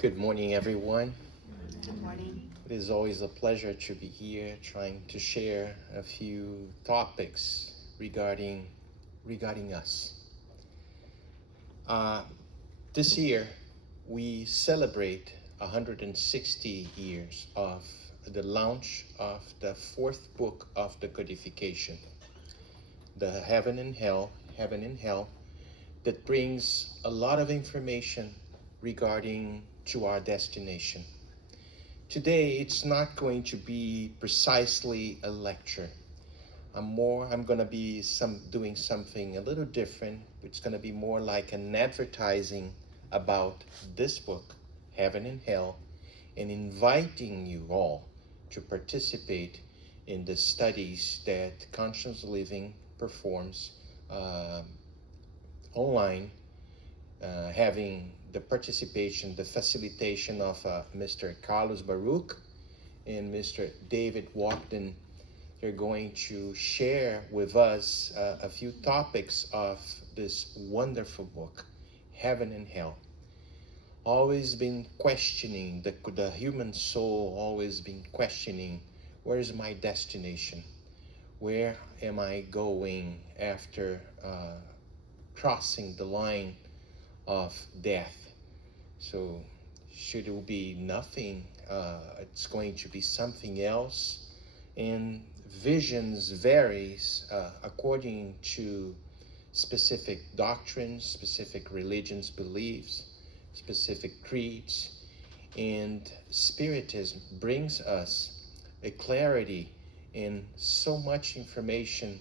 Good morning, everyone. Good morning. It is always a pleasure to be here trying to share a few topics regarding us. Uh, this year, we celebrate 160 years of the launch of the fourth book of the codification, the Heaven and Hell, that brings a lot of information regarding to our destination. Today, it's not going to be precisely a lecture. I'm going to be doing something a little different. It's going to be more like an advertising about this book, Heaven and Hell, and inviting you all to participate in the studies that Conscious Living performs online, having the participation, the facilitation of Mr. Carlos Baruch and Mr. David Walkden. They're going to share with us a few topics of this wonderful book, Heaven and Hell. Always been questioning, the human soul always been questioning, where is my destination? Where am I going after crossing the line of death? So should it be nothing, it's going to be something else. And visions varies according to specific doctrines, specific religions, beliefs, specific creeds. And Spiritism brings us a clarity and so much information,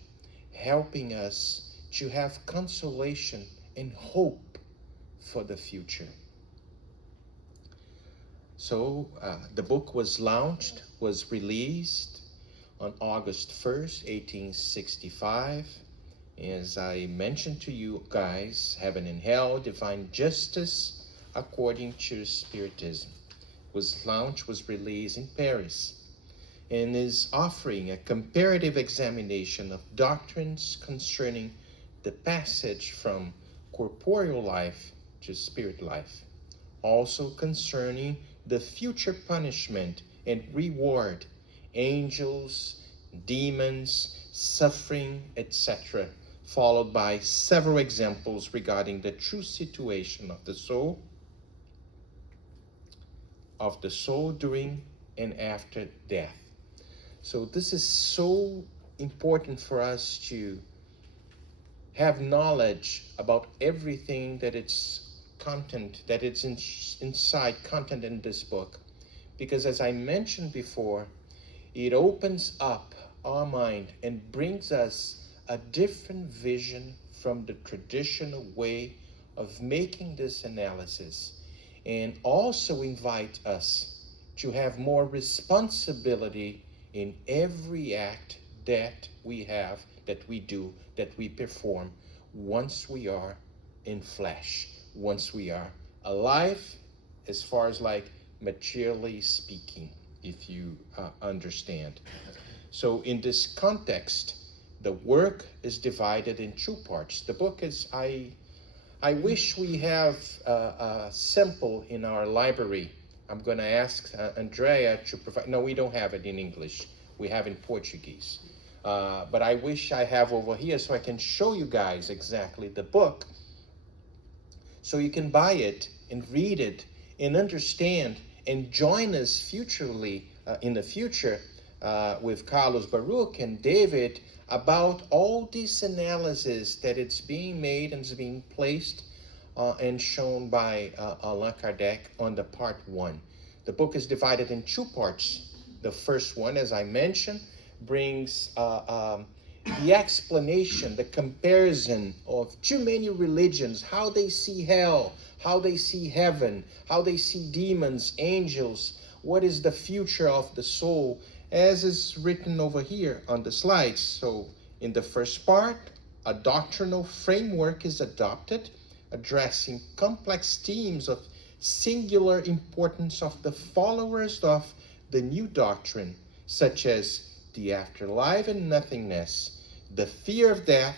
helping us to have consolation and hope for the future. So the book was released on August 1st, 1865. As I mentioned to you guys, Heaven and Hell, Divine Justice according to Spiritism. Was released in Paris and is offering a comparative examination of doctrines concerning the passage from corporeal life to spirit life. Also concerning the future punishment and reward, angels, demons, suffering, etc., followed by several examples regarding the true situation of the soul during and after death. So this is so important for us to have knowledge about everything that it's content, that it's inside content in this book. Because as I mentioned before, it opens up our mind and brings us a different vision from the traditional way of making this analysis, and also invite us to have more responsibility in every act that we have, that we do, that we perform once we are in flesh, once we are alive, as far as like materially speaking, if you understand. So in this context, the work is divided in two parts. The book is, I wish we have a sample in our library. I'm going to ask Andrea to provide. No, we don't have it in English. We have in Portuguese. But I wish I have over here so I can show you guys exactly the book, so you can buy it and read it and understand and join us in the future with Carlos Baruch and David about all this analysis that it's being made and is being placed and shown by Allan Kardec on the part 1. The book is divided in two parts. The first one, as I mentioned, brings the explanation, the comparison of too many religions, how they see hell, how they see heaven, how they see demons, angels, what is the future of the soul, as is written over here on the slides. So in the first part, a doctrinal framework is adopted, addressing complex themes of singular importance of the followers of the new doctrine, such as the afterlife and nothingness, the fear of death,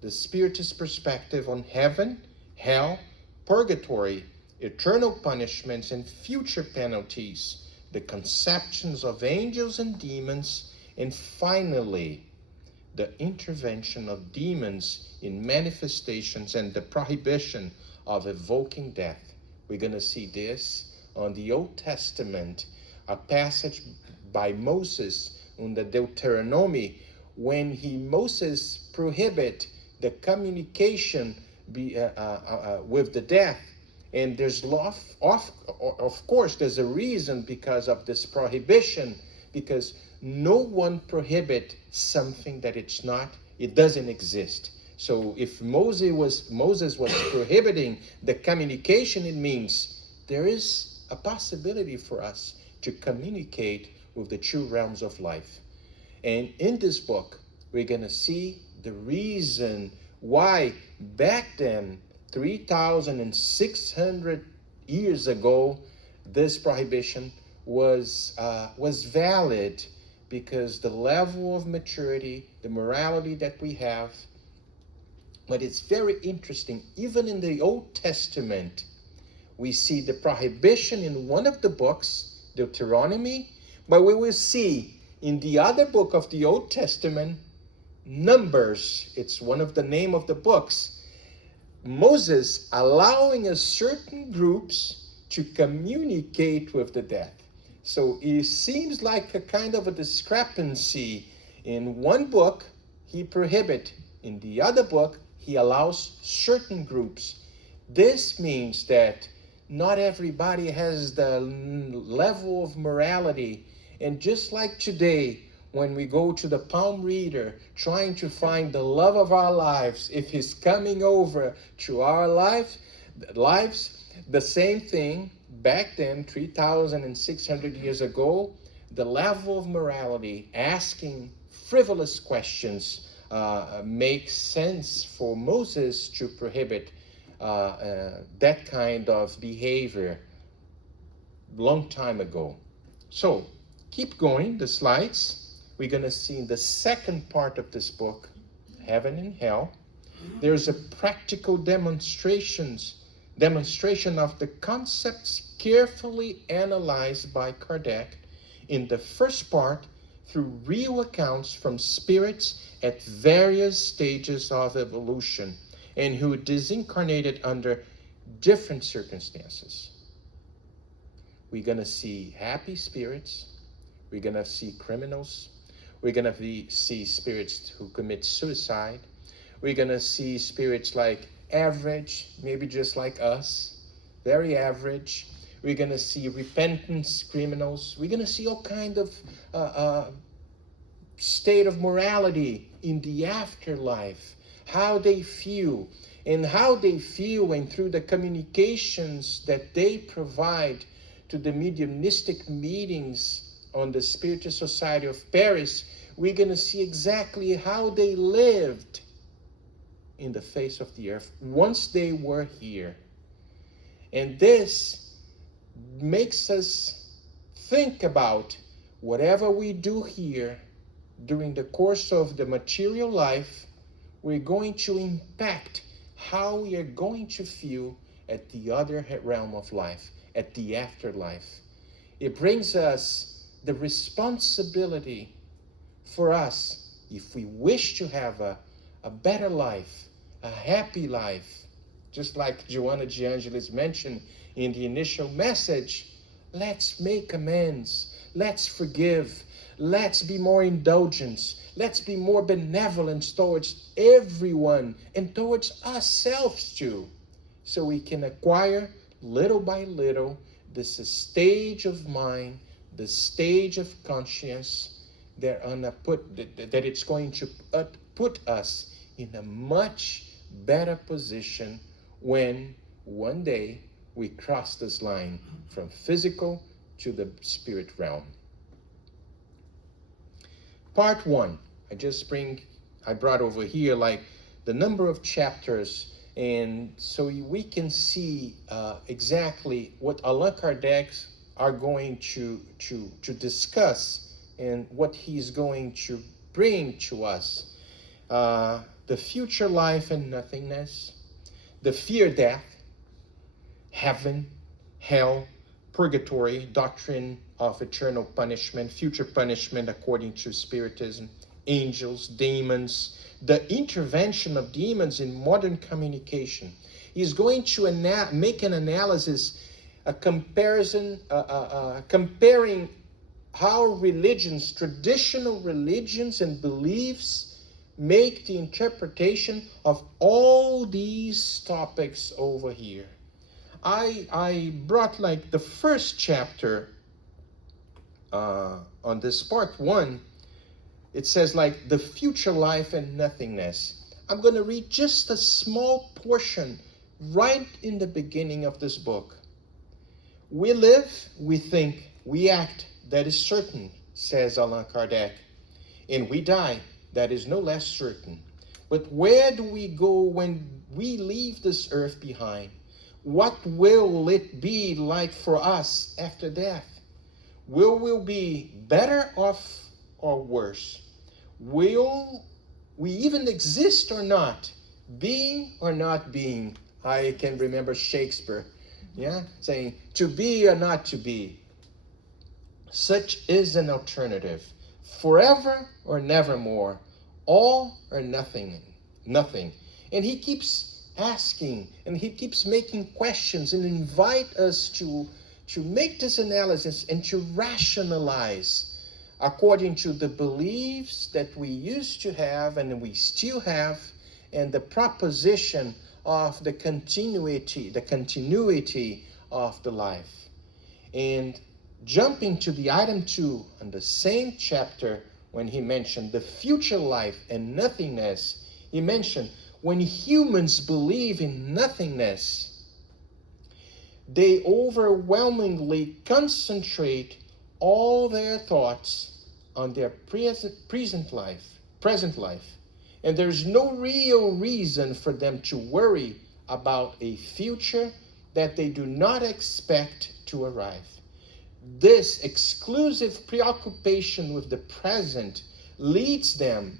the Spiritist perspective on heaven, hell, purgatory, eternal punishments and future penalties, the conceptions of angels and demons, and finally, the intervention of demons in manifestations and the prohibition of evoking death. We're going to see this on the Old Testament, a passage by Moses in the Deuteronomy, when Moses prohibit the communication with the death. And there's of course, there's a reason because of this prohibition, because no one prohibit something that it doesn't exist. So if Moses was prohibiting the communication, it means there is a possibility for us to communicate with the true realms of life. And in this book, we're going to see the reason why back then, 3,600 years ago, this prohibition was valid, because the level of maturity, the morality that we have. But it's very interesting, even in the Old Testament, we see the prohibition in one of the books, Deuteronomy, but we will see in the other book of the Old Testament, Numbers, it's one of the name of the books, Moses allowing a certain groups to communicate with the dead. So it seems like a kind of a discrepancy. In one book, he prohibits. In the other book, he allows certain groups. This means that not everybody has the level of morality. And just like today, when we go to the palm reader, trying to find the love of our lives, if he's coming over to our lives, the same thing back then, 3,600 years ago, the level of morality, asking frivolous questions, makes sense for Moses to prohibit that kind of behavior long time ago. So, keep going, the slides. We're going to see in the second part of this book, Heaven and Hell, there's a practical demonstration of the concepts carefully analyzed by Kardec in the first part through real accounts from spirits at various stages of evolution and who disincarnated under different circumstances. We're going to see happy spirits. We're going to see criminals. We're going to see spirits who commit suicide. We're going to see spirits like average, maybe just like us, very average. We're going to see repentance criminals. We're going to see all kind of state of morality in the afterlife, how they feel, and through the communications that they provide to the mediumistic meetings on the Spiritist Society of Paris, we're going to see exactly how they lived in the face of the earth once they were here. And this makes us think about whatever we do here during the course of the material life, we're going to impact how we are going to feel at the other realm of life, at the afterlife. It brings us the responsibility for us, if we wish to have a better life, a happy life, just like Joanna de Angelis mentioned in the initial message, let's make amends, let's forgive, let's be more indulgent, let's be more benevolent towards everyone and towards ourselves too, so we can acquire little by little this stage of mind, the stage of conscience that it's going to put us in a much better position when one day we cross this line from physical to the spirit realm. Part 1, I brought over here like the number of chapters, and so we can see exactly what Allan Kardec are going to discuss and what he's going to bring to us. The future life and nothingness, the fear death, heaven, hell, purgatory, doctrine of eternal punishment, future punishment according to Spiritism, angels, demons, the intervention of demons in modern communication. He's going to make an analysis, a comparison, comparing how religions, traditional religions and beliefs make the interpretation of all these topics over here. I brought like the first chapter on this part 1. It says like the future life and nothingness. I'm going to read just a small portion right in the beginning of this book. We live, we think, we act, that is certain, says Allan Kardec. And we die, that is no less certain. But where do we go when we leave this earth behind? What will it be like for us after death? Will we be better off or worse? Will we even exist or not? Being or not being? I can remember Shakespeare, saying, to be or not to be. Such is an alternative. Forever or nevermore. All or nothing. Nothing. And he keeps asking, and he keeps making questions and invite us to make this analysis and to rationalize according to the beliefs that we used to have and we still have, and the proposition of the continuity of the life. And jumping to the item 2 on the same chapter, when he mentioned the future life and nothingness, he mentioned when humans believe in nothingness, they overwhelmingly concentrate all their thoughts on their present life. And there's no real reason for them to worry about a future that they do not expect to arrive. This exclusive preoccupation with the present leads them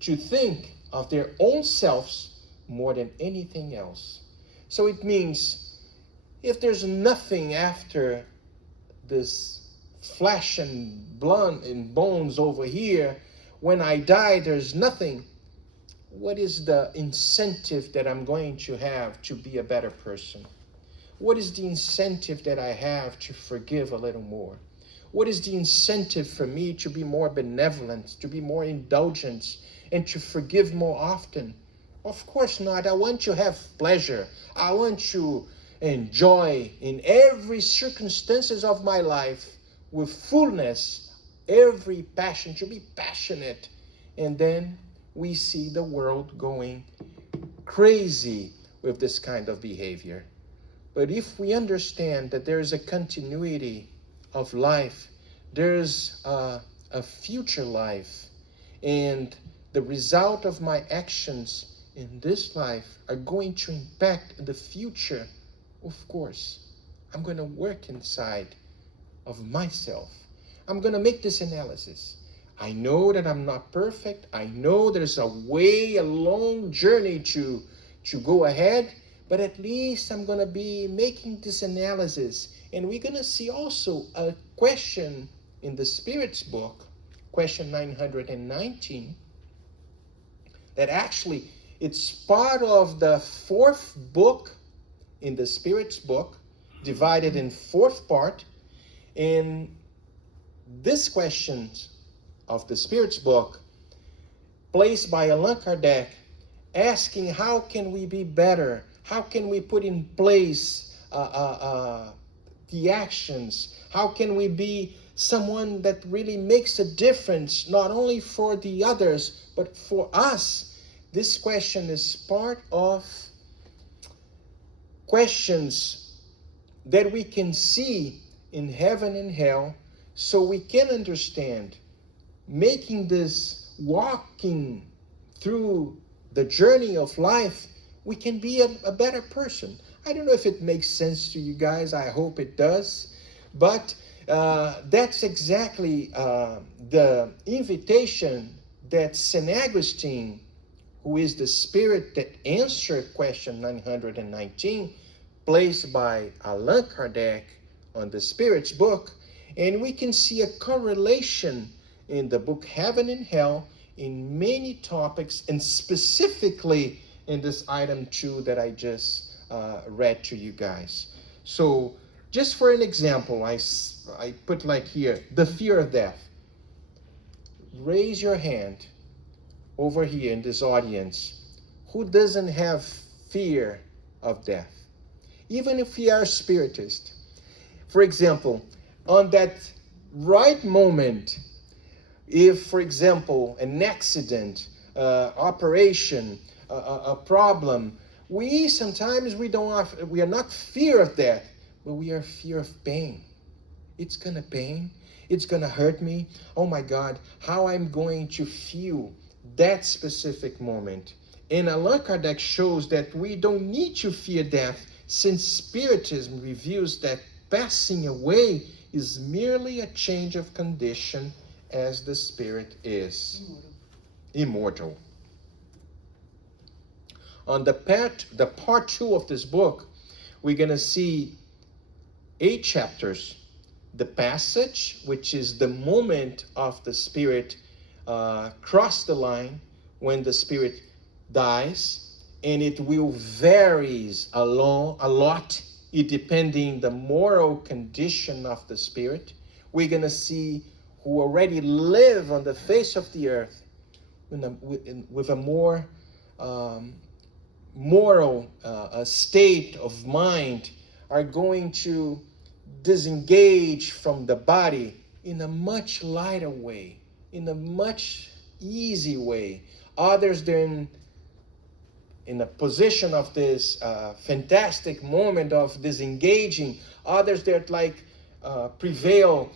to think of their own selves more than anything else. So it means if there's nothing after this flesh and blood and bones over here, when I die there's nothing, what is the incentive that I'm going to have to be a better person? What is the incentive that I have to forgive a little more? What is the incentive for me to be more benevolent, to be more indulgent, and to forgive more often? Of course not. I want to have pleasure. I want to enjoy in every circumstances of my life with fullness, every passion, to be passionate. And then we see the world going crazy with this kind of behavior. But if we understand that there is a continuity of life, there's a future life, and the result of my actions in this life are going to impact the future, of course, I'm going to work inside of myself. I'm going to make this analysis. I know that I'm not perfect. I know there's a long journey to go ahead, but at least I'm going to be making this analysis. And we're going to see also a question in the Spirit's book, question 919, that actually it's part of the 4th book in the Spirit's book, divided in 4th part. And this question of the Spirit's book, placed by Allan Kardec, asking how can we be better? How can we put in place the actions? How can we be someone that really makes a difference, not only for the others, but for us? This question is part of questions that we can see in heaven and hell, so we can understand, making this walking through the journey of life, we can be a better person. I don't know if it makes sense to you guys. I hope it does. But that's exactly the invitation that St. Augustine, who is the spirit that answered question 919, placed by Allan Kardec on the Spirit's book, and we can see a correlation in the book Heaven and Hell in many topics, and specifically in this item 2 that I just read to you guys. So just for an example, I put like here, the fear of death. Raise your hand over here in this audience. Who doesn't have fear of death? Even if we are spiritist. For example, on that right moment, if, for example, an accident, operation, a problem, we are not fear of death, but we are fear of pain. It's gonna pain. It's gonna hurt me. Oh my God, how I'm going to feel that specific moment. And Allan Kardec shows that we don't need to fear death, since Spiritism reveals that passing away is merely a change of condition, as the spirit is immortal. On the part 2 of this book, we're going to see 8 chapters. The passage, which is the moment of the spirit cross the line, when the spirit dies, and it will varies a lot, it depending the moral condition of the spirit. We're going to see who already live on the face of the earth with a more moral state of mind, are going to disengage from the body in a much lighter way, in a much easy way. Others, they're in a position of this fantastic moment of disengaging. Others, they're like prevail,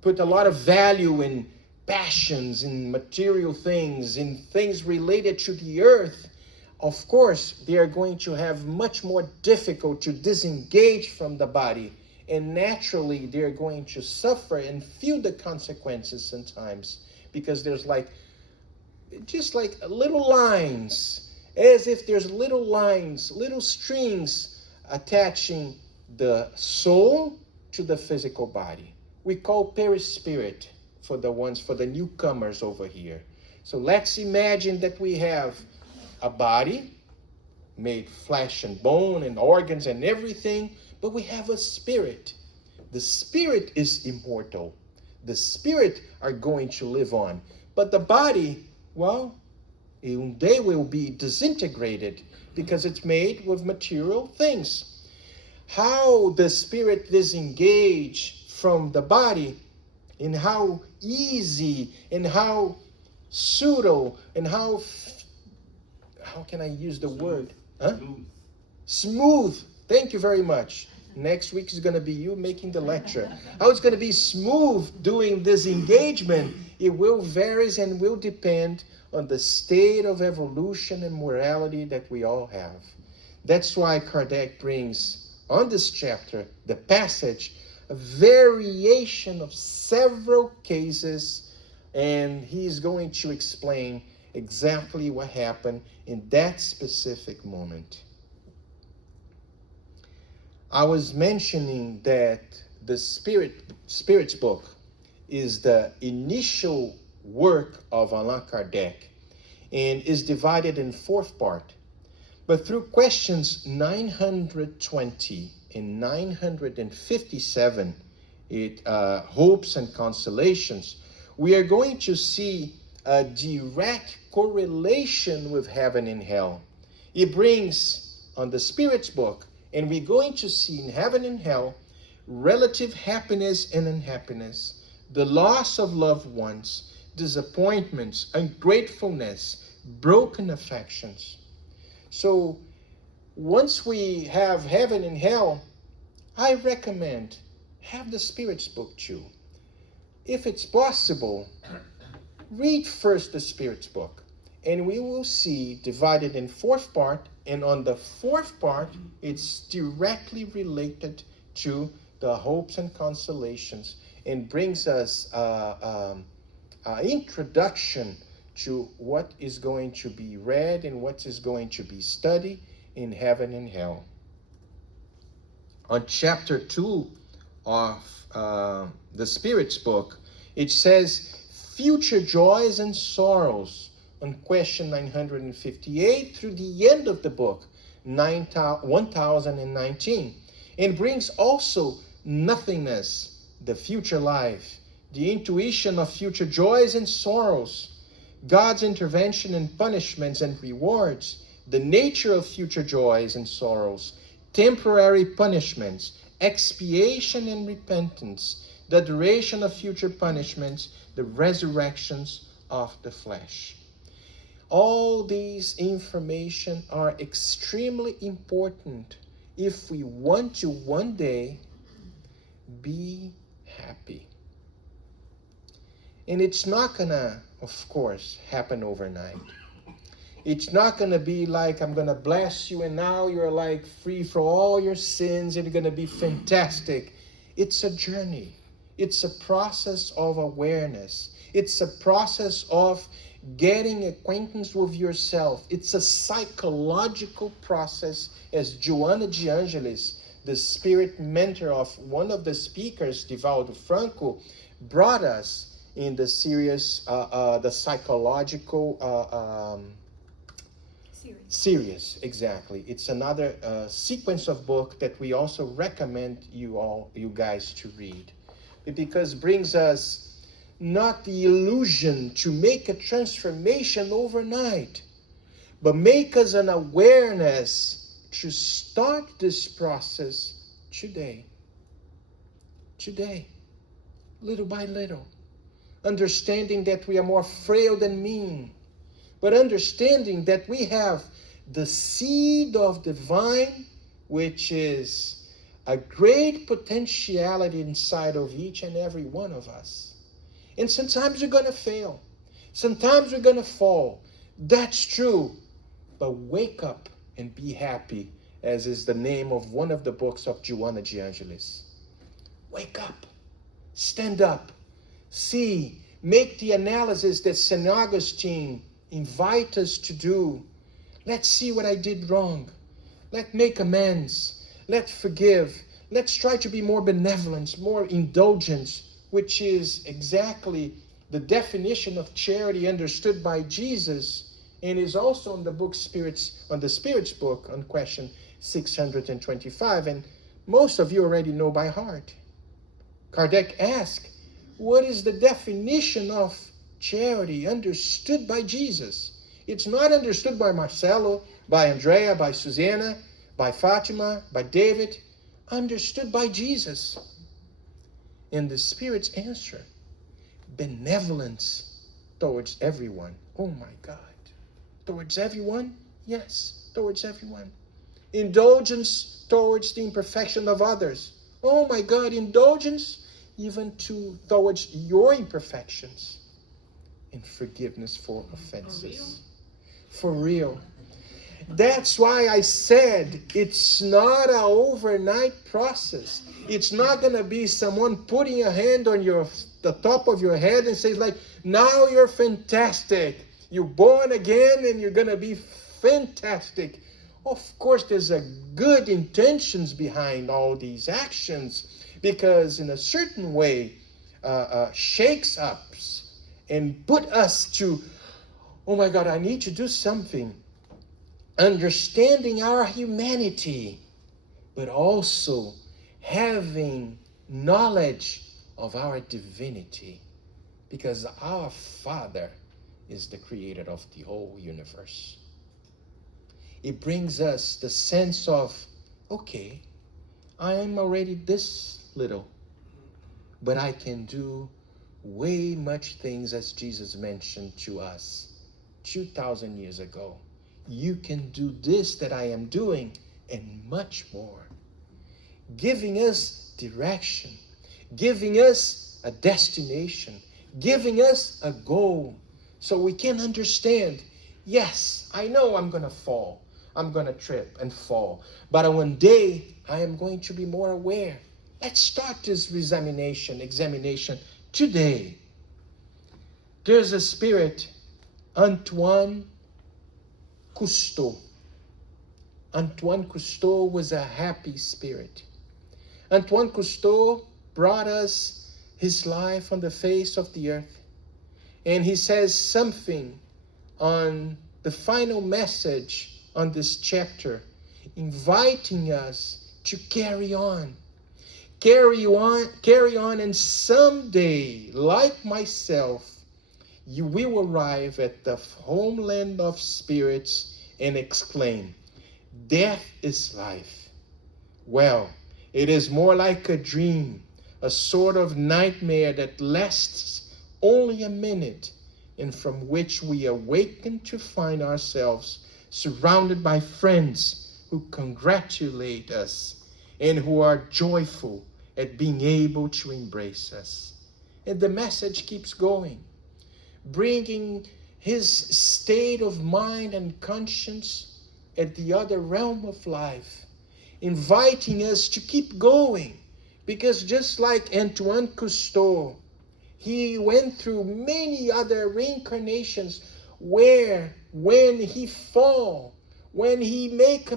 put a lot of value in passions, in material things, in things related to the earth. Of course, they are going to have much more difficult to disengage from the body. And naturally, they're going to suffer and feel the consequences sometimes, because there's just like little lines, as if there's little lines, little strings attaching the soul to the physical body. We call perispirit for the newcomers over here. So let's imagine that we have a body made flesh and bone and organs and everything, but we have a spirit. The spirit is immortal. The spirit are going to live on. But the body, well, they will be disintegrated because it's made with material things. How the spirit disengage from the body, and how easy and how pseudo and how can I use the word? Smooth. Thank you very much. Next week is going to be you making the lecture. How it's going to be smooth doing this engagement, it will vary and will depend on the state of evolution and morality that we all have. That's why Kardec brings on this chapter, the passage, a variation of several cases, and he's going to explain exactly what happened in that specific moment. I was mentioning that the Spirit's book is the initial work of Allan Kardec and is divided in 4th part. But through questions 920 and 957, hopes and consolations, we are going to see a direct correlation with heaven and hell. It brings on the Spirit's book, and we're going to see in heaven and hell, relative happiness and unhappiness, the loss of loved ones, disappointments, ungratefulness, broken affections. So once we have heaven and hell, I recommend have the Spirit's book too. If it's possible, read first the Spirit's book, and we will see divided in 4th part, and on the 4th part, it's directly related to the hopes and consolations, and brings us an introduction to what is going to be read and what is going to be studied in heaven and hell. on chapter 2 of the Spirit's book, it says, future joys and sorrows, on question 958 through the end of the book, 1019, and brings also nothingness, the future life, the intuition of future joys and sorrows, God's intervention in punishments and rewards, the nature of future joys and sorrows, temporary punishments, expiation and repentance, the duration of future punishments, the resurrections of the flesh. All these information are extremely important if we want to one day be happy. And it's not gonna, of course, happen overnight. It's not gonna be like, I'm gonna bless you and now you're like free from all your sins and you're gonna be fantastic. It's a journey. It's a process of awareness. It's a process of getting acquaintance with yourself. It's a psychological process, as Joana de Angelis, the spirit mentor of one of the speakers, Divaldo Franco, brought us in the series, the psychological series. Exactly. It's another sequence of book that we also recommend you guys to read, because it brings us not the illusion to make a transformation overnight, but make us an awareness to start this process today. Today, little by little. Understanding that we are more frail than mean, but understanding that we have the seed of divine, which is a great potentiality inside of each and every one of us. And sometimes you're going to fail. Sometimes you're going to fall. That's true. But wake up and be happy, as is the name of one of the books of Joana de Angelis. Wake up. Stand up. See. Make the analysis that St. Augustine invites us to do. Let's see what I did wrong. Let's make amends. Let's forgive. Let's try to be more benevolent, more indulgent, which is exactly the definition of charity understood by Jesus, and is also on the book on the Spirit's book on question 625, and most of you already know by heart. Kardec asked, what is the definition of charity understood by Jesus? It's not understood by Marcelo, by Andrea, by Susanna, by Fatima, by David. Understood by Jesus. And the Spirit's answer, benevolence towards everyone. Oh my God. Towards everyone? Yes, towards everyone. Indulgence towards the imperfection of others. Oh my God, indulgence even towards your imperfections. And forgiveness for offenses. For real. That's why I said it's not an overnight process. It's not going to be someone putting a hand on the top of your head and says like, now you're fantastic. You're born again and you're going to be fantastic. Of course, there's a good intentions behind all these actions, because in a certain way, shakes us and put us to, oh my God, I need to do something. Understanding our humanity, but also having knowledge of our divinity, because our Father is the creator of the whole universe. It brings us the sense of, okay, I am already this little, but I can do way much things, as Jesus mentioned to us 2,000 years ago. You can do this that I am doing and much more. Giving us direction, giving us a destination, giving us a goal, so we can understand, yes, I know I'm going to fall. I'm going to trip and fall. But one day, I am going to be more aware. Let's start this examination today. There's a spirit, Antoine Cousteau. Antoine Cousteau was a happy spirit. Antoine Cousteau brought us his life on the face of the earth. And he says something on the final message on this chapter, inviting us to carry on. Carry on, and someday, like myself, you will arrive at the homeland of spirits and exclaim, "Death is life." Well, it is more like a dream, a sort of nightmare that lasts only a minute, and from which we awaken to find ourselves surrounded by friends who congratulate us and who are joyful at being able to embrace us. And the message keeps going, bringing his state of mind and conscience at the other realm of life, inviting us to keep going, because just like Antoine Cousteau, he went through many other reincarnations where when he fall, when he make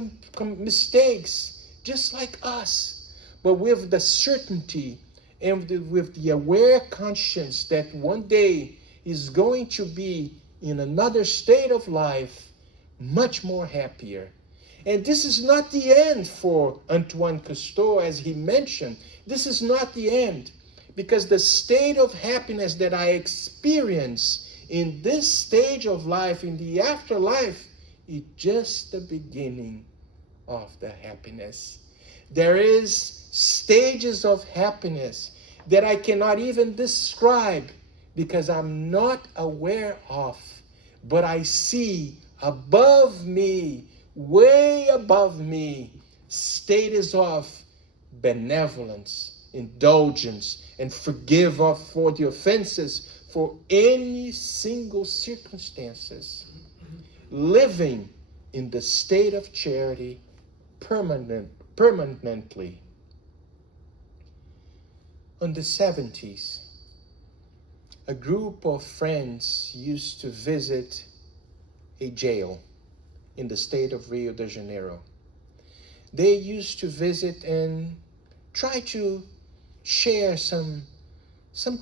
mistakes, just like us, but with the certainty and with the aware conscience that one day is going to be in another state of life, much more happier. And this is not the end for Antoine Cousteau, as he mentioned. This is not the end, because the state of happiness that I experience in this stage of life, in the afterlife, is just the beginning of the happiness. There is stages of happiness that I cannot even describe because I'm not aware of, but I see above me, way above me, stages of benevolence, indulgence, and forgive for the offenses for any single circumstances, living in the state of charity permanently. In the 70s, a group of friends used to visit a jail in the state of Rio de Janeiro. They used to visit and try to share some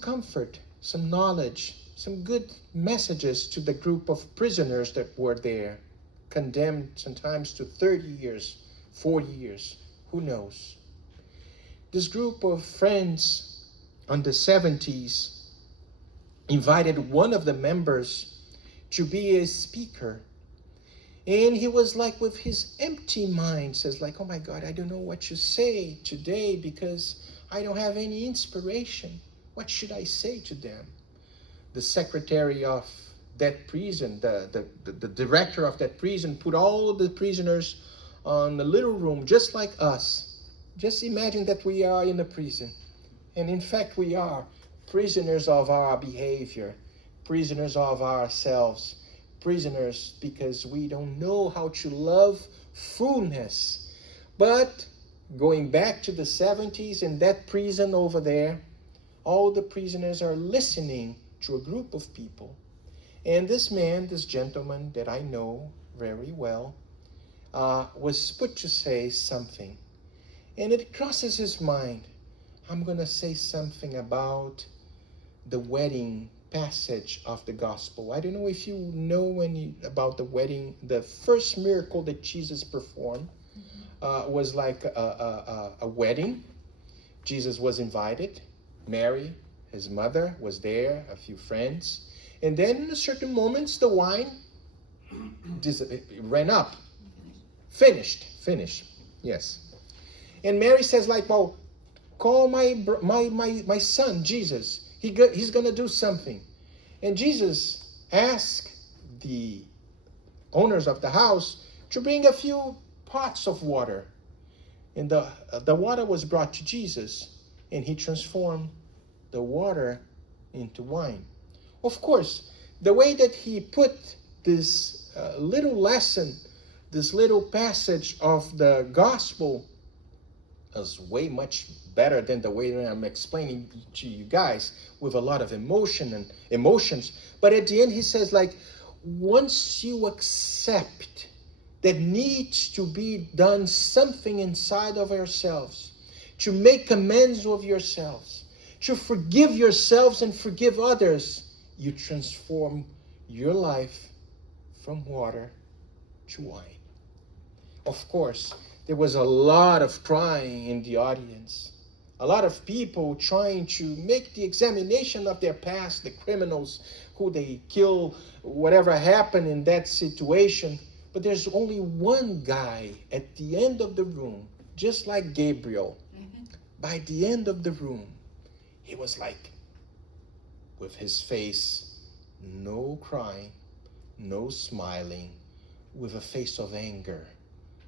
comfort, some knowledge, some good messages to the group of prisoners that were there, condemned sometimes to 30 years, 40 years, who knows. This group of friends on the 70s invited one of the members to be a speaker. And he was like with his empty mind, says like, "Oh my God, I don't know what to say today because I don't have any inspiration. What should I say to them?" The secretary of that prison, the director of that prison, put all the prisoners on a little room just like us. Just imagine that we are in a prison. And in fact, we are prisoners of our behavior, prisoners of ourselves, prisoners because we don't know how to love fullness. But going back to the 70s, in that prison over there, all the prisoners are listening to a group of people. And this man, this gentleman that I know very well, was put to say something. And it crosses his mind. I'm going to say something about the wedding passage of the gospel. I don't know if you know about the wedding. The first miracle that Jesus performed was like a wedding. Jesus was invited. Mary, his mother, was there, a few friends. And then in a certain moments, the wine ran up. Finished. Yes. And Mary says like, "Well, call my son, Jesus. He's going to do something." And Jesus asked the owners of the house to bring a few pots of water. And the water was brought to Jesus, and he transformed the water into wine. Of course, the way that he put this little lesson, this little passage of the gospel, is way much better than the way that I'm explaining to you guys, with a lot of emotions. But at the end, he says like, once you accept that needs to be done something inside of ourselves to make amends with yourselves, to forgive yourselves and forgive others, you transform your life from water to wine. Of course, there was a lot of crying in the audience. A lot of people trying to make the examination of their past, the criminals who they kill, whatever happened in that situation. But there's only one guy at the end of the room, just like Gabriel. By the end of the room, he was like, with his face, no crying, no smiling, with a face of anger,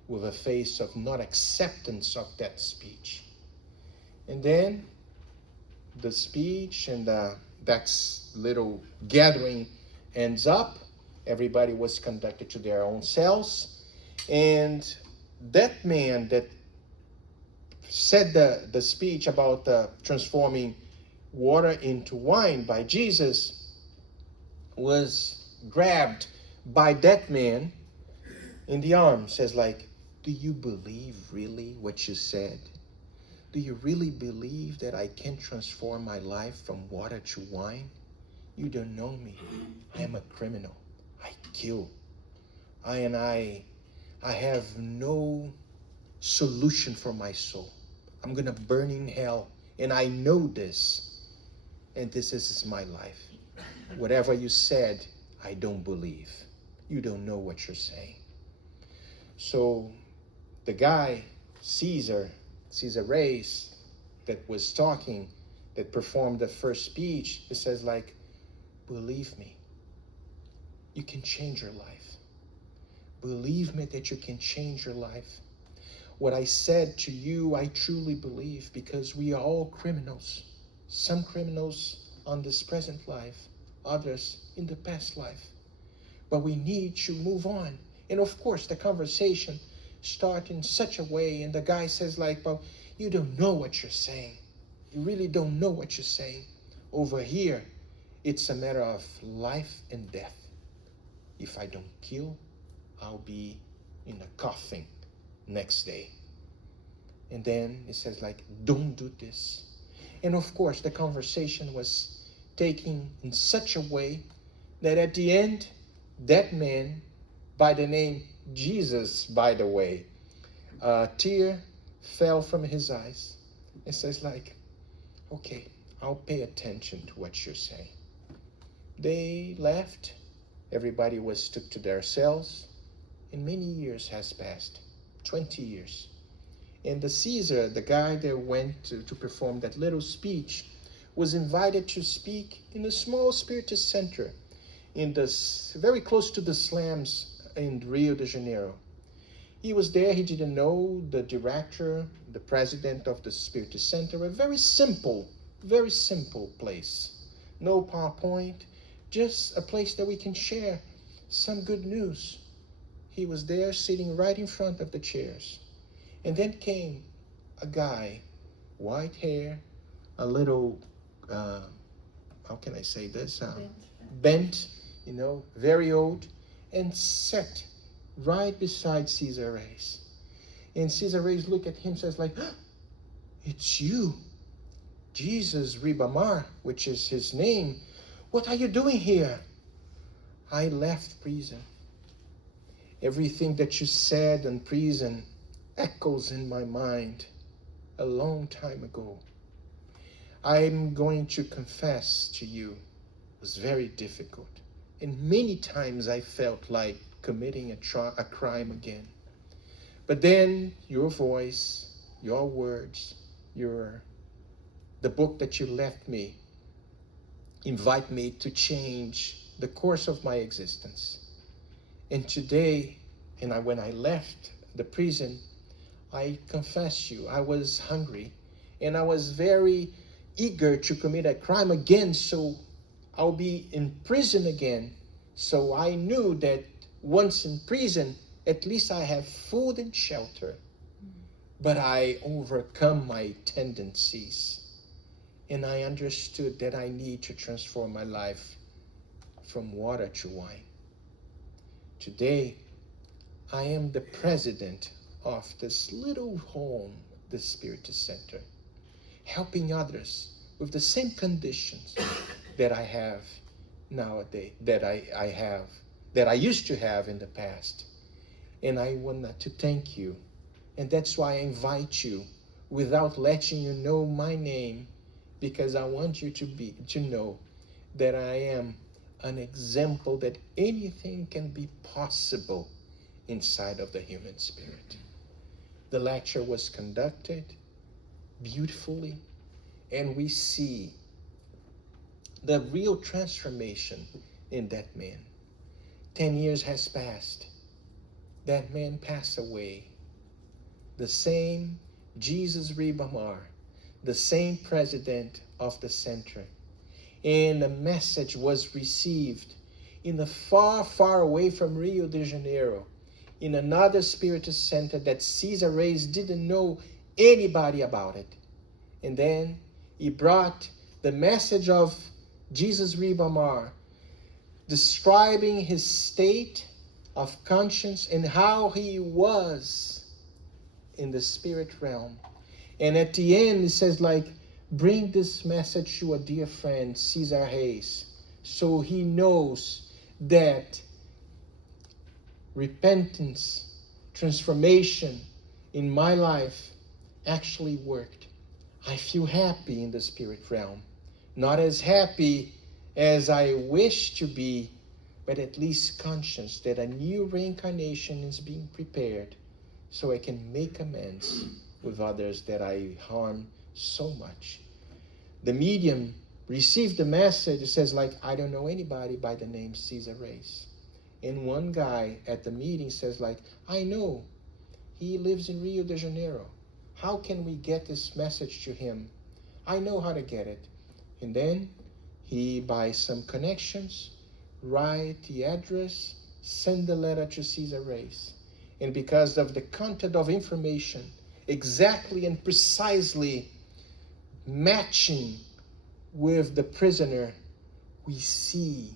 with a face of not acceptance of that speech. And then the speech and that little gathering ends up. Everybody was conducted to their own cells. And that man that said the speech about transforming water into wine by Jesus was grabbed by that man in the arm. Says like, do you believe really what you said? Do you really believe that I can transform my life from water to wine? You don't know me. I am a criminal. I kill. I have no solution for my soul. I'm going to burn in hell. And I know this. And this is my life. Whatever you said, I don't believe. You don't know what you're saying. So the guy, Caesar Reyes, that was talking, that performed the first speech, it says like, believe me, you can change your life. Believe me that you can change your life. What I said to you, I truly believe, because we are all criminals. Some criminals on this present life, others in the past life. But we need to move on. And of course, the conversation start in such a way, and the guy says like, well, you don't know what you're saying. You really don't know what you're saying. Over here, it's a matter of life and death. If I don't kill, I'll be in a coffin next day. And then it says like, don't do this. And of course, the conversation was taken in such a way that at the end, that man, by the name Jesus, by the way, a tear fell from his eyes. It says like, okay, I'll pay attention to what you're saying. They left. Everybody was took to their cells. And many years has passed, 20 years. And the Caesar, the guy that went to perform that little speech, was invited to speak in a small spiritist center in very close to the slums in Rio de Janeiro. He was there. He didn't know the director, the president of the Spiritist Center. A very simple place. No PowerPoint, just a place that we can share some good news. He was there sitting right in front of the chairs. And then came a guy, white hair, a little, how can I say this? Bent, very old, and sat right beside Caesar Reyes. And Caesar Reyes looked at him and says like, it's you, Jesus Ribamar, which is his name. What are you doing here? I left prison. Everything that you said in prison echoes in my mind a long time ago. I'm going to confess to you, it was very difficult. And many times I felt like committing a crime again. But then your voice, your words, the book that you left me, invite me to change the course of my existence. And today, when I left the prison, I confess you, I was hungry and I was very eager to commit a crime again, so I'll be in prison again. So I knew that once in prison, at least I have food and shelter. But I overcome my tendencies. And I understood that I need to transform my life from water to wine. Today, I am the president of this little home, the Spiritist Center, helping others with the same conditions that I have nowadays, that I used to have in the past. And I want to thank you. And that's why I invite you without letting you know my name, because I want you to know that I am an example that anything can be possible inside of the human spirit. The lecture was conducted beautifully, and we see the real transformation in that man. 10 years has passed. That man passed away. The same Jesus Ribamar, the same president of the center. And the message was received in a far, far away from Rio de Janeiro, in another Spiritist center that Cesar Reyes didn't know anybody about it. And then he brought the message of Jesus Ribamar, describing his state of conscience and how he was in the spirit realm. And at the end, it says, like, bring this message to a dear friend, Cesar Reyes, so he knows that repentance, transformation in my life actually worked. I feel happy in the spirit realm. Not as happy as I wish to be, but at least conscious that a new reincarnation is being prepared so I can make amends with others that I harm so much. The medium received the message. It says, like, I don't know anybody by the name Cesar Reyes. And one guy at the meeting says, like, I know. He lives in Rio de Janeiro. How can we get this message to him? I know how to get it. And then he, by some connections, write the address, send the letter to Cesar Reyes. And because of the content of information, exactly and precisely matching with the prisoner, we see,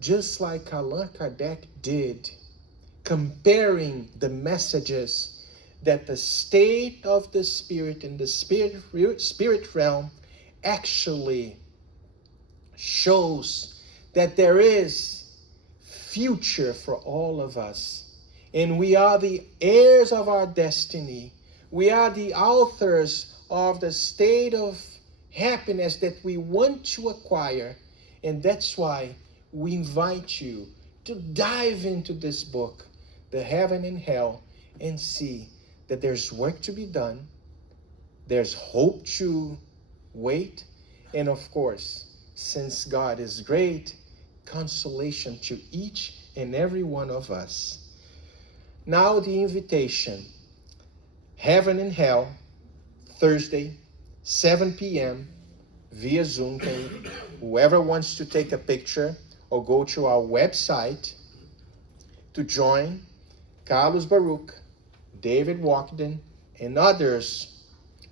just like Allan Kardec did, comparing the messages, that the state of the spirit in the spirit realm actually shows that there is future for all of us. And we are the heirs of our destiny. We are the authors of the state of happiness that we want to acquire. And that's why we invite you to dive into this book, The Heaven and Hell, and see that there's work to be done. There's hope to wait. And of course, since God is great, consolation to each and every one of us. Now the invitation, Heaven and Hell, Thursday, 7 p.m. via Zoom. Whoever wants to take a picture or go to our website to join Carlos Baruch, David Walkden, and others.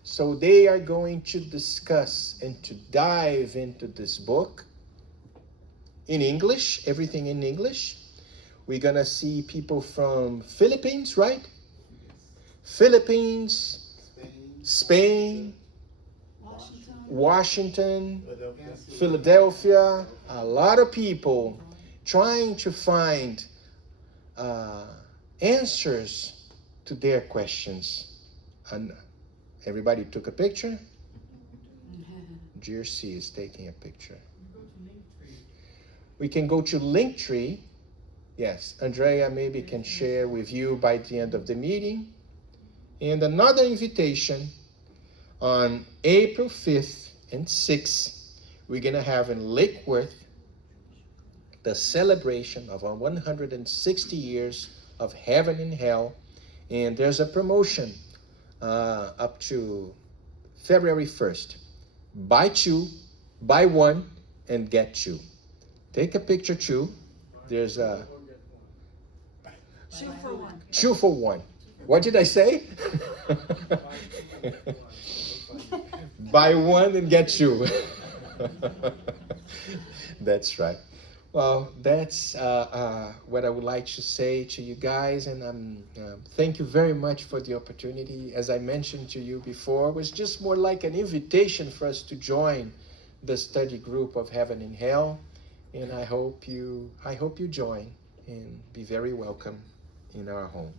So they are going to discuss and to dive into this book in English, everything in English. We're going to see people from Philippines, right? Philippines, Spain, Washington, Philadelphia. A lot of people trying to find answers to their questions. And everybody took a picture? Jersey is taking a picture. We can go to Linktree. Yes, Andrea maybe can share with you by the end of the meeting. And another invitation on April 5th and 6th, we're going to have in Lake Worth the celebration of our 160 years of Heaven and Hell. And there's a promotion up to February 1st. Buy two, buy one, and get two. Take a picture too. There's a 2 for 1. 2 for 1. What did I say? Buy one and get two. That's right. Well, that's what I would like to say to you guys, and thank you very much for the opportunity. As I mentioned to you before, it was just more like an invitation for us to join the study group of Heaven and Hell, and I hope you join and be very welcome in our home.